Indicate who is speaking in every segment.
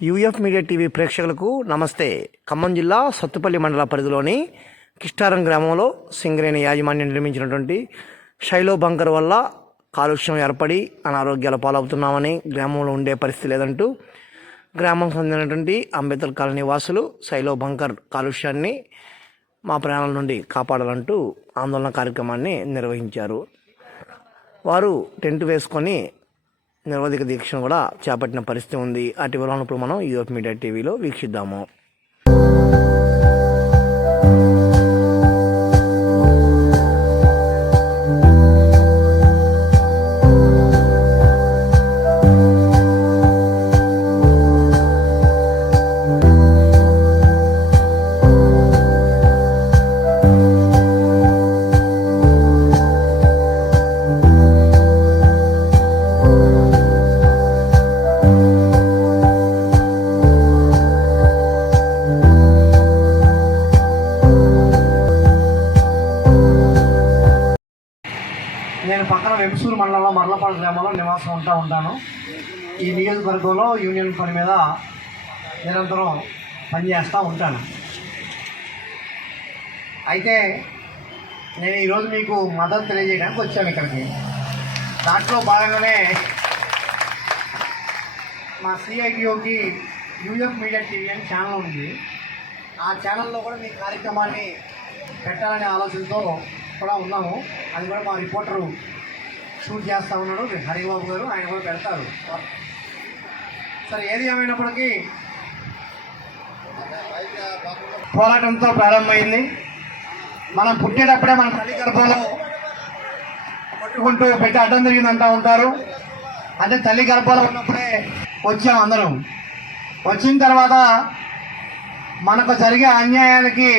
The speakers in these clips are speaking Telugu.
Speaker 1: యూఎఫ్ మీడియా టీవీ ప్రేక్షకులకు నమస్తే. ఖమ్మం జిల్లా సత్తుపల్లి మండల పరిధిలోని కిష్టారం గ్రామంలో సింగరేణి యాజమాన్యం నిర్మించినటువంటి శైలో బంకర్ వల్ల కాలుష్యం ఏర్పడి అనారోగ్యాల పాలవుతున్నామని గ్రామంలో ఉండే పరిస్థితి లేదంటూ గ్రామం చెందినటువంటి అంబేద్కర్ కాలనీ వాసులు శైలో బంకర్ కాలుష్యాన్ని మా ప్రాణాల నుండి కాపాడాలంటూ ఆందోళన కార్యక్రమాన్ని నిర్వహించారు. వారు టెంట్ వేసుకొని నిరోధిక దీక్షను కూడా చేపట్టిన పరిస్థితి ఉంది. అటు వివరాలను ఇప్పుడు మనం యూఎఫ్ మీడియా టీవీలో వీక్షిద్దాము. నివాసం ఉంటాను. ఈ నియోజకవర్గంలో యూనియన్ పని మీద నిరంతరం పనిచేస్తూ ఉంటాను. అయితే నేను ఈరోజు మీకు మద్దతు తెలియజేయడానికి వచ్చాను ఇక్కడికి. దాంట్లో భాగంగానే మా సిఐటిఓకి యూఎఫ్ మీడియా టీవీ అని ఛానల్ ఉంది. ఆ ఛానల్లో కూడా మీ కార్యక్రమాన్ని పెట్టాలనే ఆలోచనతో కూడా ఉన్నాము. అది కూడా మా రిపోర్టరు షూట్ చేస్తూ ఉన్నాడు. హరిబాబు గారు ఆయన కూడా పెడతారు. సరే ఏది ఏమైనప్పటికీ పోరాటంతో ప్రారంభమైంది. మనం పుట్టేటప్పుడే మన తల్లి గర్భంలో కొట్టుకుంటూ పెట్టి అడ్డం తిరిగిందంటా ఉంటారు. అంటే తల్లి గర్భంలో ఉన్నప్పుడే వచ్చాం అందరం. వచ్చిన తర్వాత మనకు జరిగే అన్యాయానికి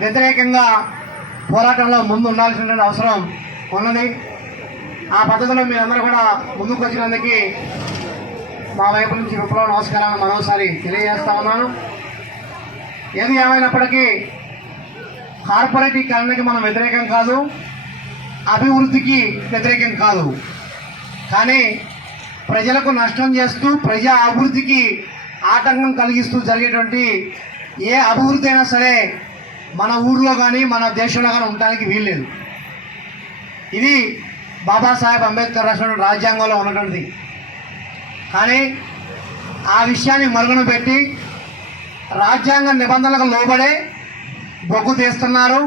Speaker 1: వ్యతిరేకంగా పోరాటంలో ముందు ఉండాల్సినటువంటి అవసరం ఉన్నది. ఆ పద్ధతిలో మీరందరూ కూడా ముందుకు వచ్చినందుకు మా వైపు నుంచి విప్లవ నమస్కారాలు మరోసారి తెలియజేస్తా ఉన్నాను. ఏది ఏమైనప్పటికీ కార్పొరేటీకరణకి మనం వ్యతిరేకం కాదు అభివృద్ధికి వ్యతిరేకం కాదు. కానీ ప్రజలకు నష్టం చేస్తూ ప్రజా అభివృద్ధికి ఆటంకం కలిగిస్తూ జరిగేటువంటి ఏ అభివృద్ధి అయినా సరే మన ఊర్లో కానీ మన దేశంలో కానీ ఉండడానికి వీల్లేదు. ఇది బాబాసాహెబ్ అంబేద్కర్ రాసిన రాజ్యాంగంలో ఉన్నటువంటిది. కానీ ఆ విషయాన్ని మరుగున పెట్టి రాజ్యాంగ నిబంధనలకు లోబడే బొగ్గు తీస్తున్నారు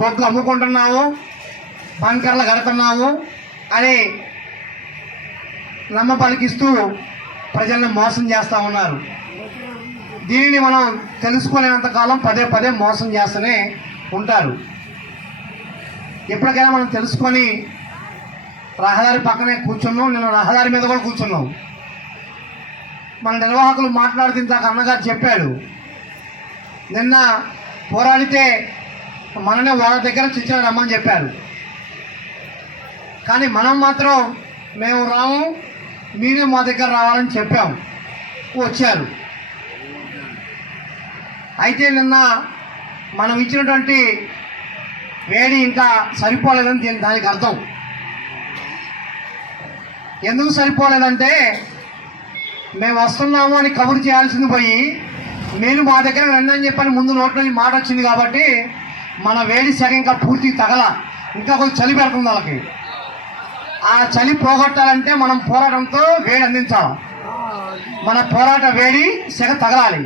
Speaker 1: బొగ్గు అమ్ముకుంటున్నాము బంకర్లు కడుతున్నాము అని నమ్మ పలికిస్తూ ప్రజలను మోసం చేస్తూ ఉన్నారు. దీనిని మనం తెలుసుకోలేనంత కాలం పదే పదే మోసం చేస్తూనే ఉంటారు. ఎప్పటికైనా మనం తెలుసుకొని రహదారి పక్కనే కూర్చున్నాం నేను రహదారి మీద కూడా కూర్చున్నాం. మన నిర్వాహకులు మాట్లాడుతూ ఇందాక అన్నగారు చెప్పాడు నిన్న పోరాడితే మననే వాళ్ళ దగ్గర చిచ్చిన రమ్మని చెప్పారు. కానీ మనం మాత్రం మేము రాము మీరే మా దగ్గర రావాలని చెప్పాం వచ్చారు. అయితే నిన్న మనం ఇచ్చినటువంటి వేడి ఇంకా సరిపోలేదని దీని దానికి అర్థం. ఎందుకు సరిపోలేదంటే మేము వస్తున్నాము అని కబురు చేయాల్సింది పోయి నేను మా దగ్గర రండి అని చెప్పని ముందు నోట్లో మాట వచ్చింది కాబట్టి మన వేడి సగం ఇంకా పూర్తి తగల. ఇంకా కొంచెం చలి పెడుతుంది వాళ్ళకి. ఆ చలి పోగొట్టాలంటే మనం పోరాటంతో వేడి అందించాలి. మన పోరాట వేడి సెగ తగలాలి.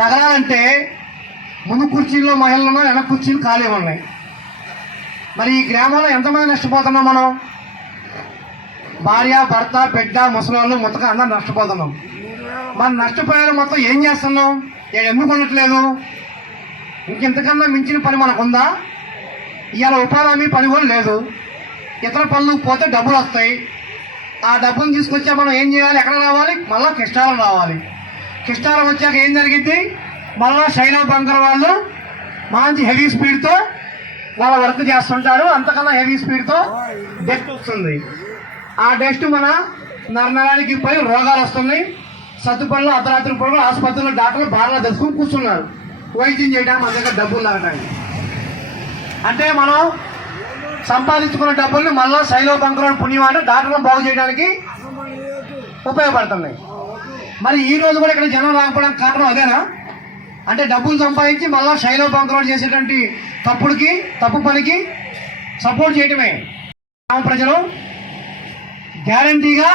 Speaker 1: తగలాలంటే ముందు కుర్చీల్లో మహిళలు ఉన్నాయి వెనక కుర్చీలు ఖాళీ ఉన్నాయి. మరి ఈ గ్రామంలో ఎంతమంది నష్టపోతున్నాం మనం? భార్య భర్త బిడ్డ ముసలాళ్ళు మొత్తం అందరం నష్టపోతున్నాం. మనం నష్టపోయారు మొత్తం ఏం చేస్తున్నాం? నేను ఎందుకు ఉండట్లేదు ఇంకెంతకన్నా మించిన పని మనకు ఉందా ఇవాళ ఉపాధి హామీ పని కూడా లేదు. ఇతర పనులకు పోతే డబ్బులు వస్తాయి. ఆ డబ్బును తీసుకొచ్చా మనం ఏం చేయాలి? ఎక్కడ రావాలి? మళ్ళీ కృష్ణాలం రావాలి. కృష్ణాలం వచ్చాక ఏం జరిగింది మళ్ళీ శైలవ బంకర్ వాళ్ళు మంచి హెవీ స్పీడ్తో వాళ్ళ వర్క్ చేస్తుంటారు. అంతకన్నా హెవీ స్పీడ్తో డెత్ వస్తుంది. ఆ డస్ట్ మన నరనరానికి పోయి రోగాలు వస్తున్నాయి. సత్తుపల్లిలో అర్ధరాత్రి పూట ఆసుపత్రిలో డాక్టర్లు బాగా తెచ్చుకుని కూర్చున్నారు. వైద్యం చేయడానికి మన దగ్గర డబ్బులు లాగడానికి అంటే మనం సంపాదించుకున్న డబ్బుల్ని మళ్ళా శైలో బంకులను పుణ్యమాట డాక్టర్లను బాగు చేయడానికి ఉపయోగపడుతున్నాయి. మరి ఈ రోజు కూడా ఇక్కడ జనం రాకపోవడానికి కారణం అదేనా? అంటే డబ్బులు సంపాదించి మళ్ళా శైలో బంకరోడ్ చేసేటువంటి తప్పుడుకి తప్పు పనికి సపోర్ట్ చేయటమే. గ్రామ ప్రజలు గ్యారంటీగా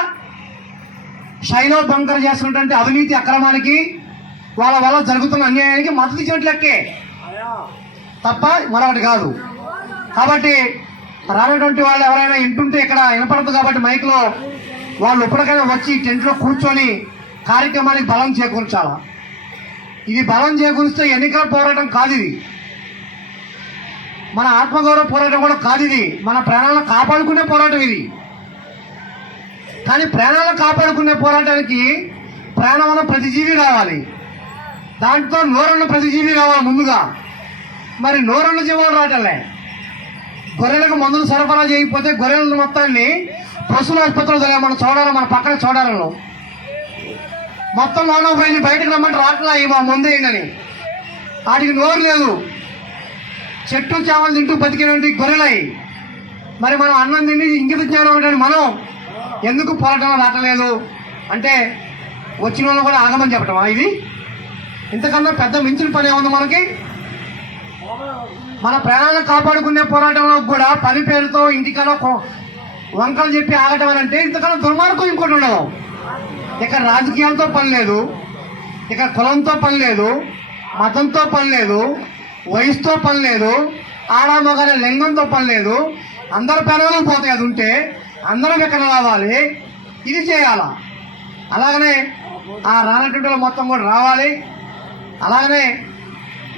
Speaker 1: శైలో బంకర్ చేస్తున్నటువంటి అవినీతి అక్రమానికి వాళ్ళ వల్ల జరుగుతున్న అన్యాయానికి మద్దతు ఇచ్చినట్లెక్కే తప్ప మరొకటి కాదు. కాబట్టి రానటువంటి వాళ్ళు ఎవరైనా ఇంటుంటే ఇక్కడ వినపడదు కాబట్టి మైక్లో వాళ్ళు ఇప్పటికైనా వచ్చి టెంట్లో కూర్చొని కార్యక్రమానికి బలం చేకూర్చాలా? ఇది బలం చేకూరిస్తే ఎన్నికల పోరాటం కాదు ఇది. మన ఆత్మగౌరవ పోరాటం కూడా కాదు ఇది. మన ప్రాణాలను కాపాడుకునే పోరాటం ఇది. కానీ ప్రాణాలను కాపాడుకునే పోరాటానికి ప్రాణం ఉన్న ప్రతిజీవి కావాలి. దాంట్లో నోరున్న ప్రతిజీవి కావాలి ముందుగా. మరి నోరున్న జీవాలు రావటంలే గొర్రెలకు మందులు సరఫరా చేయకపోతే గొర్రెల మొత్తాన్ని పశువుల ఆసుపత్రులు తొలగా మన చూడాలి మన పక్కన చూడాలను మొత్తం లోన పోయింది బయటకు రమ్మంటే రాట్లా మా ముందు ఏంటని వాటికి నోరు లేదు. చెట్టు చేమలు తింటూ బతికినటువంటి గొర్రెలై. మరి మనం అన్నం తిని ఇంగిత జ్ఞానం ఉంటుంది మనం ఎందుకు పోరాటం రావట్లేదు అంటే వచ్చిన వాళ్ళు కూడా ఆగమని చెప్పటమా ఇది? ఇంతకన్నా పెద్ద మించిన పని ఏముంది మనకి? మన ప్రాణాలను కాపాడుకునే పోరాటంలో కూడా పని పేరుతో ఇంటికన్నా కొ- వంకలు చెప్పి ఆగటం అని అంటే ఇంతకన్నా దుర్మార్గం ఇంకోటి ఉండదు. ఇక్కడ రాజకీయాలతో పని లేదు. ఇక్కడ కులంతో పని లేదు. మతంతో పని లేదు. వయసుతో పని లేదు. ఆడ మగ లింగంతో పని లేదు. అందరి ప్రాణాలు పోతాయి అది ఉంటే అందరం ఎక్కడ రావాలి ఇది చేయాలా? అలాగనే ఆ రానటువంటి మొత్తం కూడా రావాలి. అలాగనే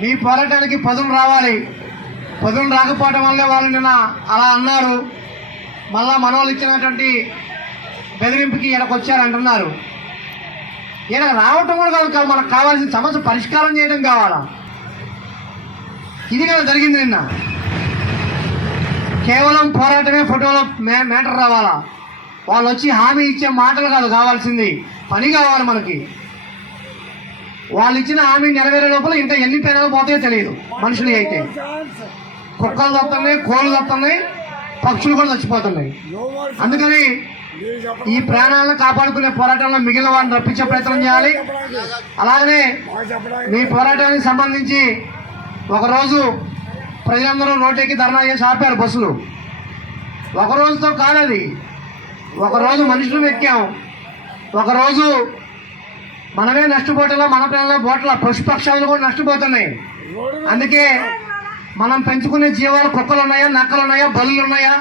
Speaker 1: మీ పోరాటానికి పదులు రావాలి. పదులు రాకపోవడం వల్లే వాళ్ళు నిన్న అలా అన్నారు. మళ్ళా మనవాళ్ళు ఇచ్చినటువంటి బెదిరింపుకి ఈయనకు వచ్చారంటున్నారు. ఈయన రావటం కూడా కాదు మనకు కావాల్సిన సమస్య పరిష్కారం చేయడం కావాలా? ఇది కదా జరిగింది నిన్న. కేవలం పోరాటమే ఫోటోలో మే- మ్యాటర్ రావాలా? వాళ్ళు వచ్చి హామీ ఇచ్చే మాటలు కాదు కావాల్సింది పని కావాలి మనకి. వాళ్ళు ఇచ్చిన హామీ నెరవేరే లోపల ఇంత ఎన్ని పేనాలు పోతాయో తెలియదు మనుషులు అయితే. కుక్కలు తప్పుతున్నాయి కోళ్ళు తప్పుతున్నాయి పక్షులు కూడా చచ్చిపోతున్నాయి. అందుకని ఈ ప్రాణాలను కాపాడుకునే పోరాటంలో మిగిలిన వారిని రప్పించే ప్రయత్నం చేయాలి. అలాగనే మీ పోరాటానికి సంబంధించి ఒకరోజు ప్రజలందరూ రోడ్డెక్కి ధర్నా చేసి ఆపారు బస్సులు. ఒక రోజుతో కాదది. ఒకరోజు మనుషులు ఎక్కాం. ఒకరోజు మనమే నష్టపోవటంలో మన పిల్లల బోట్ల పశుపక్షాలు కూడా నష్టపోతున్నాయి. అందుకే మనం పెంచుకునే జీవాలు కుక్కలు ఉన్నాయా నక్కలు ఉన్నాయా బల్లులు ఉన్నాయా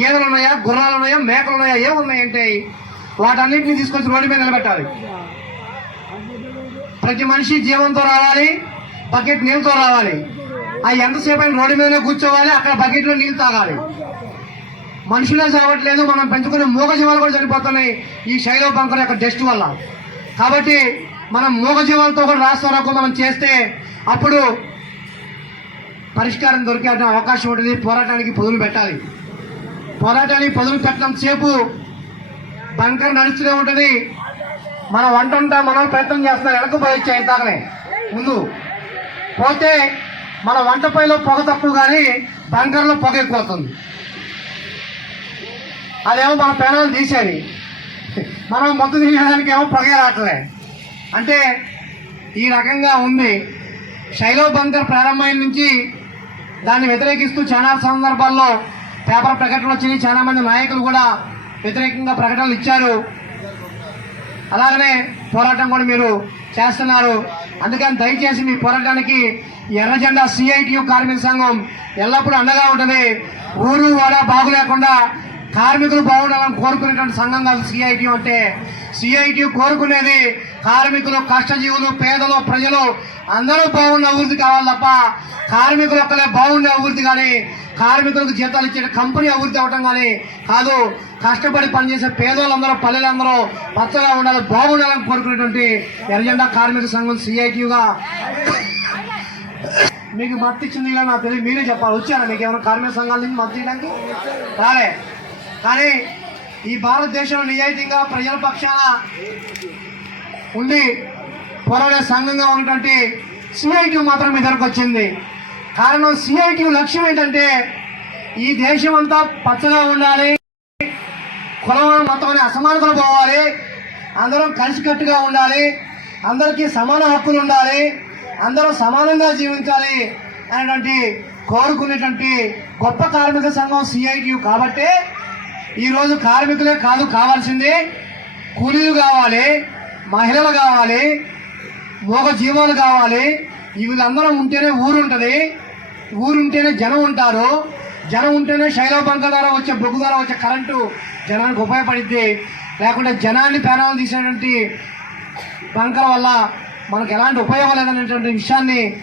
Speaker 1: గేదెలు ఉన్నాయా గుర్రాలు ఉన్నాయా మేకలు ఉన్నాయా ఏమున్నాయంటే వాటన్నింటినీ తీసుకొచ్చి రోడ్డు మీద నిలబెట్టాలి. ప్రతి మనిషి జీవంతో రావాలి బకెట్ నీళ్ళతో రావాలి. ఆ ఎంతసేపు అయినా రోడ్డు మీదనే కూర్చోవాలి అక్కడ బకెట్లో నీళ్ళు తాగాలి. మనుషులే చావట్లేదు మనం పెంచుకునే మూగజీవాలు కూడా చనిపోతున్నాయి ఈ శైలో బంకర్ యొక్క డస్ట్ వల్ల. కాబట్టి మనం మూగజీవాలతో కూడా రాష్ట్ర మనం చేస్తే అప్పుడు పరిష్కారం దొరికే అవకాశం ఉంటుంది పోరాటానికి పదులు పెట్టాలి. పోరాటానికి పదులు పెట్టడం సేపు బంకర్ నడుస్తూనే ఉంటుంది. మన వంట ఉంటా మనం ప్రయత్నం చేస్తున్నాం వెనక పోయి వచ్చాయి ముందు పోతే మన వంటపైలో పొగ తక్కువ కానీ బంకర్లో పొగ ఎక్కువ అవుతుంది అదేమో మన పెనాలు తీసేది మనం మొత్తం తీయడానికి ఏమో పొగే రావట్లే. అంటే ఈ రకంగా ఉంది. శైలో బంకర్ ప్రారంభమైన నుంచి దాన్ని వ్యతిరేకిస్తూ చాలా సందర్భాల్లో పేపర్ ప్రకటనలు వచ్చినాయి. చాలా మంది నాయకులు కూడా వ్యతిరేకంగా ప్రకటనలు ఇచ్చారు. అలాగనే పోరాటం కూడా మీరు చేస్తున్నారు. అందుకని దయచేసి మీ పోరాటానికి ఎర్రజెండా సిఐటియు కార్మిక సంఘం ఎల్లప్పుడూ అండగా ఉంటుంది. ఊరు వాడ బాగు లేకుండా కార్మికులు బాగుండాలని కోరుకునేటువంటి సంఘం కాదు సిఐటియు అంటే. సిఐటియు కోరుకునేది కార్మికులు కష్టజీవులు పేదలు ప్రజలు అందరూ బాగుండే అభివృద్ధి కావాలి తప్ప కార్మికులు ఒక్కలే బాగుండే అభివృద్ధి కానీ కార్మికులకు జీతాలు ఇచ్చే కంపెనీ అభివృద్ధి అవ్వటం కానీ కాదు. కష్టపడి పనిచేసే పేదోళ్ళందరూ పల్లెలందరూ పచ్చగా ఉండాలి బాగుండాలని కోరుకునేటువంటి ఎర్జెండా కార్మిక సంఘం సిఐటిగా మీకు మద్దతు ఇచ్చింది ఇలా నాకు తెలియదు. మీరే చెప్పాలి. వచ్చారా మీకు ఏమైనా కార్మిక సంఘాల నుంచి మద్దతు ఇవ్వడానికి? రాలే. కానీ ఈ భారతదేశంలో నిజాయితీగా ప్రజల పక్షాన ఉండి పోరాడే సంఘంగా ఉన్నటువంటి సిఐటి మాత్రం మీ దగ్గరకు వచ్చింది. కారణం సిఐటి లక్ష్యం ఏంటంటే ఈ దేశం అంతా పచ్చగా ఉండాలి కులం మొత్తం అనే అసమానతలు పోవాలి అందరం కలిసికట్టుగా ఉండాలి అందరికీ సమాన హక్కులు ఉండాలి అందరూ సమానంగా జీవించాలి అనేటువంటి కోరుకునేటువంటి గొప్ప కార్మిక సంఘం సిఐటియు కాబట్టి ఈరోజు కార్మికులే కాదు కావాల్సింది కూలీలు కావాలి మహిళలు కావాలి ఒక జీవాలు కావాలి. వీళ్ళందరం ఉంటేనే ఊరు ఉంటుంది. ఊరు ఉంటేనే జనం ఉంటారు. జనం ఉంటేనే శైల ద్వారా వచ్చే బొగ్గు ద్వారా వచ్చే కరెంటు జనానికి ఉపయోగపడిద్ది. లేకుంటే జనాన్ని ప్రాణాలు తీసేటువంటి బంకల వల్ల మనకు ఎలాంటి ఉపయోగం లేదనేటువంటి విషయాన్ని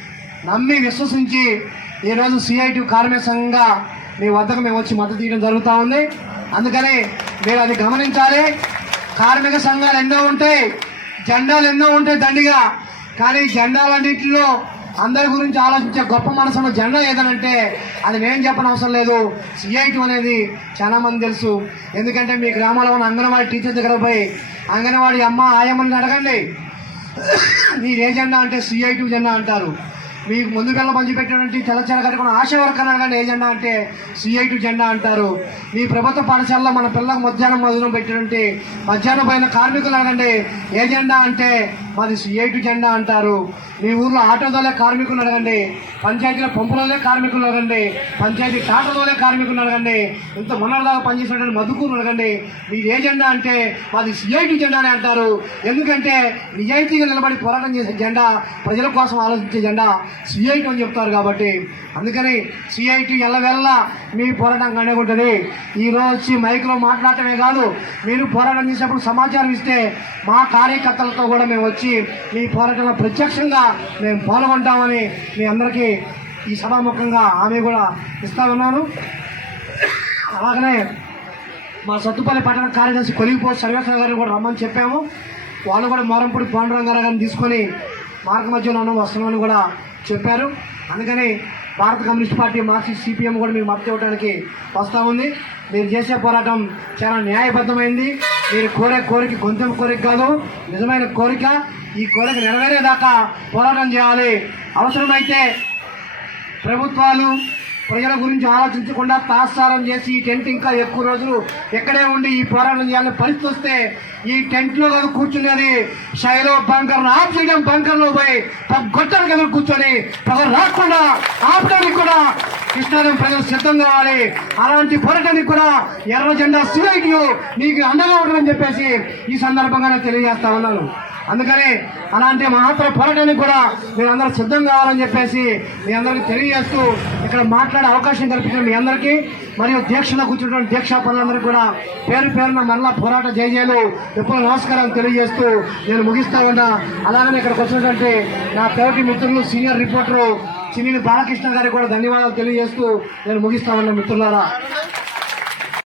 Speaker 1: నమ్మి విశ్వసించి ఈరోజు సిఐటి కార్మిక సంఘంగా మీ వద్దకు మేము వచ్చి మద్దతు ఇవ్వడం జరుగుతూ ఉంది. అందుకని మీరు అది గమనించాలి. కార్మిక సంఘాలు ఎన్నో ఉంటాయి. జెండాలు ఎన్నో ఉంటాయి దండిగా. కానీ జెండాలన్నింటిలో అందరి గురించి ఆలోచించే గొప్ప మనసున్న జెండా ఏదనంటే అది నేను చెప్పని అవసరం లేదు. సిఐటి అనేది చాలా మంది తెలుసు. ఎందుకంటే మీ గ్రామంలో ఉన్న అంగన్వాడీ టీచర్ దగ్గర పోయి అంగన్వాడీ అమ్మ ఆయమ్మని అడగండి. మీరు ఏ జెండా అంటే సిఐటి జెండా అంటారు. మీకు ముందు పిల్లలు పంచిపెట్టినటువంటి తెల్లచీర కట్టుకున్న ఆశ వర్కన అనగానే ఏ జెండా అంటే సిఐటు జెండా అంటారు. మీ ప్రభుత్వ పాఠశాలలో మన పిల్లలకు మధ్యాహ్నం మధురం పెట్టినటువంటి మధ్యాహ్నం పైన కార్మికులు అడగండి ఏ జెండా అంటే మాది సిఐటి జెండా అంటారు. మీ ఊర్లో ఆటోదోలే కార్మికులు అడగండి పంచాయతీలో పంపులోనే కార్మికులు అడగండి పంచాయతీ టాటోలోనే కార్మికులు అడగండి ఇంత మొన్నటిదాకా పనిచేసినటువంటి మధుకూరు అడగండి మీది ఏ జెండా అంటే మాది సిఐటి జెండానే అంటారు. ఎందుకంటే నిజాయితీగా నిలబడి పోరాటం చేసే జెండా ప్రజల కోసం ఆలోచించే జెండా. సిఐటి అని చెప్తారు కాబట్టి అందుకని సిఐటి ఎల్లవెల్లా మీ పోరాటం కంటే ఉంటుంది ఈరోజు వచ్చి మైక్లో మాట్లాడటమే కాదు మీరు పోరాటం చేసినప్పుడు సమాచారం ఇస్తే మా కార్యకర్తలతో కూడా మేము వచ్చి మీ పోరాటంలో ప్రత్యక్షంగా మేము పాల్గొంటామని మీ అందరికీ ఈ సభాముఖంగా ఆమె కూడా ఇస్తా ఉన్నాను. అలాగనే మా సత్తుపల్లి పట్టణ కార్యదర్శి కొలిగిపో సర్వేశ్వర గారిని కూడా రమ్మని చెప్పాము. వాళ్ళు కూడా మోరంపూడి పాండురంగారావు గారిని తీసుకొని మార్గ మధ్యలో ఉన్నాం వస్తున్నామని కూడా చెప్పారు. అందుకని భారత కమ్యూనిస్ట్ పార్టీ మార్క్సిస్ట్ సిపిఎం కూడా మీకు మద్దతు ఇవ్వడానికి వస్తూ ఉంది. మీరు చేసే పోరాటం చాలా న్యాయబద్ధమైంది. మీరు కోరే కోరిక గొంతెం కోరిక కాదు నిజమైన కోరిక ఈ కోరిక నెరవేరేదాకా పోరాటం చేయాలి. అవసరమైతే ప్రభుత్వాలు ప్రజల గురించి ఆలోచించకుండా తాత్సారం చేసి ఈ టెంట్ ఇంకా ఎక్కువ రోజులు ఎక్కడే ఉండి ఈ పోరాటం చేయాలని పరిస్థితి వస్తే ఈ టెంట్లో కదా కూర్చునేది శైలో బంకర్ను ఆఫ్ చేయడం బంకర్లో పోయి గొట్టడానికి కదా కూర్చొని పొగ రాకుండా ఆపడానికి కూడా కృష్ణారం ప్రజలు సిద్ధం కావాలి అలాంటి పోరాటానికి కూడా ఎర్ర జెండా సిఐటియు నీకు అండగా ఉంటుందని చెప్పేసి ఈ సందర్భంగా నేను తెలియజేస్తా ఉన్నాను. అందుకని అలాంటి మహాత్ర పోరాటానికి కూడా మీరందరూ సిద్ధం కావాలని చెప్పేసి మీ అందరికీ తెలియజేస్తూ ఇక్కడ మాట్లాడే అవకాశం కల్పించిన మీ అందరికీ మరియు దీక్షలో కూర్చున్నటువంటి దీక్షా పనులందరికీ కూడా పేరు పేరున మరలా పోరాట జయజయలు ఎప్పుడు నమస్కారం తెలియజేస్తూ నేను ముగిస్తా ఉన్నా. అలాగనే ఇక్కడికి వచ్చినటువంటి నా తోటి మిత్రులు సీనియర్ రిపోర్టరు చిన్ని బాలకృష్ణ గారికి కూడా ధన్యవాదాలు తెలియజేస్తూ నేను ముగిస్తానన్న మిత్రులారా.